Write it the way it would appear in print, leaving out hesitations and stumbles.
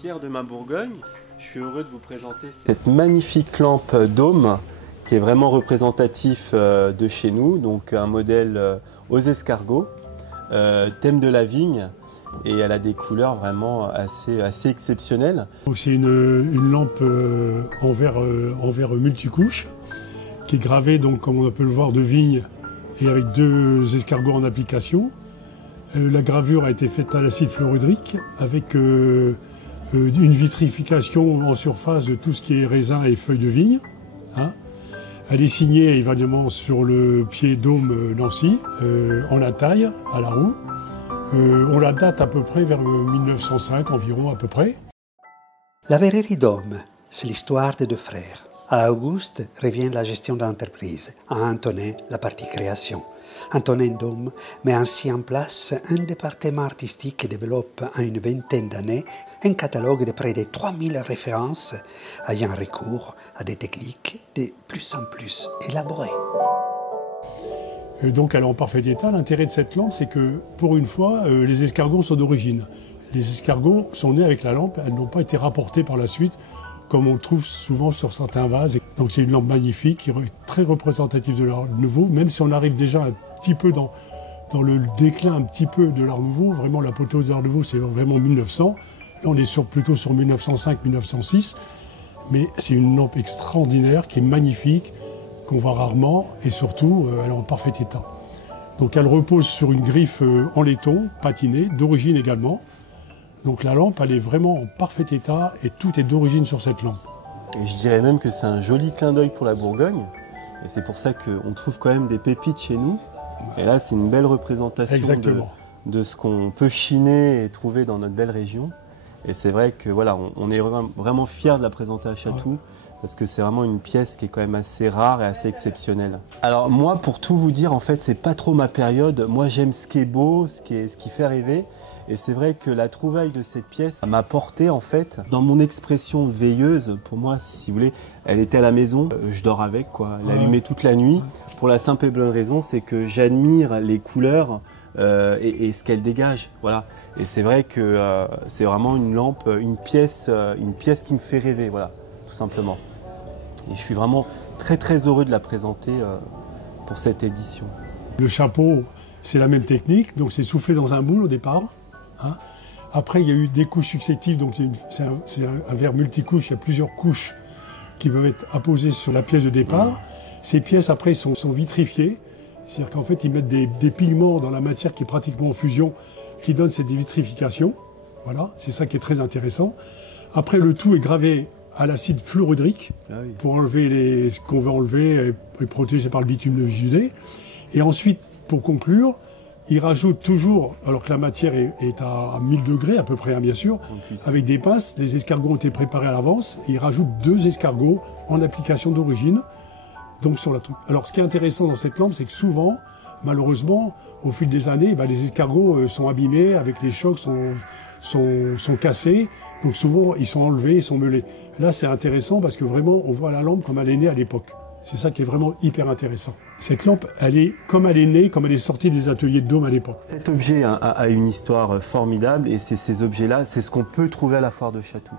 fier de ma Bourgogne. Je suis heureux de vous présenter cette magnifique lampe dôme qui est vraiment représentatif de chez nous, donc un modèle aux escargots, thème de la vigne, et elle a des couleurs vraiment assez exceptionnelles. C'est une lampe en verre multicouche qui est gravée, donc, comme on peut le voir, de vigne et avec 2 escargots en application. La gravure a été faite à l'acide fluorhydrique avec une vitrification en surface de tout ce qui est raisin et feuilles de vigne. Hein. Elle est signée évidemment sur le pied dôme Nancy, en la taille, à la roue. On la date à peu près vers 1905 environ à peu près. La verrerie Dôme, c'est l'histoire des 2 frères. À Auguste revient la gestion de l'entreprise, à Antonin la partie création. Antonin Dôme met ainsi en place un département artistique qui développe en une vingtaine d'années un catalogue de près de 3000 références ayant recours à des techniques de plus en plus élaborées. Donc elle est en parfait état. L'intérêt de cette lampe, c'est que pour une fois, les escargots sont d'origine. Les escargots sont nés avec la lampe, elles n'ont pas été rapportées par la suite, comme on le trouve souvent sur certains vases. Donc c'est une lampe magnifique, qui est très représentative de l'art nouveau, même si on arrive déjà un petit peu dans le déclin un petit peu de l'art nouveau. Vraiment l'apothéose de l'art nouveau, c'est vraiment 1900. Là on est plutôt sur 1905-1906. Mais c'est une lampe extraordinaire, qui est magnifique, qu'on voit rarement, et surtout elle est en parfait état. Donc elle repose sur une griffe en laiton, patinée, d'origine également. Donc la lampe, elle est vraiment en parfait état et tout est d'origine sur cette lampe. Et je dirais même que c'est un joli clin d'œil pour la Bourgogne. Et c'est pour ça qu'on trouve quand même des pépites chez nous. Et là, c'est une belle représentation de ce qu'on peut chiner et trouver dans notre belle région. Et c'est vrai que voilà, on est vraiment fiers de la présenter à Chatou. Parce que c'est vraiment une pièce qui est quand même assez rare et assez exceptionnelle. Alors moi, pour tout vous dire, en fait, c'est pas trop ma période. Moi, j'aime ce qui est beau, ce qui fait rêver. Et c'est vrai que la trouvaille de cette pièce m'a porté, en fait, dans mon expression veilleuse. Pour moi, si vous voulez, elle était à la maison, je dors avec, quoi. Elle allumait toute la nuit. Pour la simple et bonne raison, c'est que j'admire les couleurs et ce qu'elle dégage. Voilà. Et c'est vrai que c'est vraiment une lampe, une pièce qui me fait rêver, voilà, tout simplement. Et je suis vraiment très heureux de la présenter pour cette édition. Le chapeau, c'est la même technique, donc c'est soufflé dans un moule au départ. Hein. Après, il y a eu des couches successives, donc c'est un verre multicouche, il y a plusieurs couches qui peuvent être apposées sur la pièce de départ. Ces pièces, après, sont vitrifiées, c'est-à-dire qu'en fait, ils mettent des pigments dans la matière qui est pratiquement en fusion, qui donne cette vitrification. Voilà, c'est ça qui est très intéressant. Après, le tout est gravé à l'acide fluorhydrique pour enlever ce qu'on veut enlever et protéger par le bitume de Judée. Et ensuite, pour conclure, il rajoute toujours, alors que la matière est à 1000 degrés à peu près, hein, bien sûr, avec des pinces. Les escargots ont été préparés à l'avance et il rajoute 2 escargots en application d'origine. Donc sur la troupe. Alors ce qui est intéressant dans cette lampe, c'est que souvent, malheureusement, au fil des années, les escargots sont abîmés, avec les chocs sont cassés. Donc souvent, ils sont enlevés, ils sont meulés. Là, c'est intéressant parce que vraiment, on voit la lampe comme elle est née à l'époque. C'est ça qui est vraiment hyper intéressant. Cette lampe, elle est comme elle est née, comme elle est sortie des ateliers de Dôme à l'époque. Cet objet a une histoire formidable et c'est ces objets-là, c'est ce qu'on peut trouver à la foire de Chatou.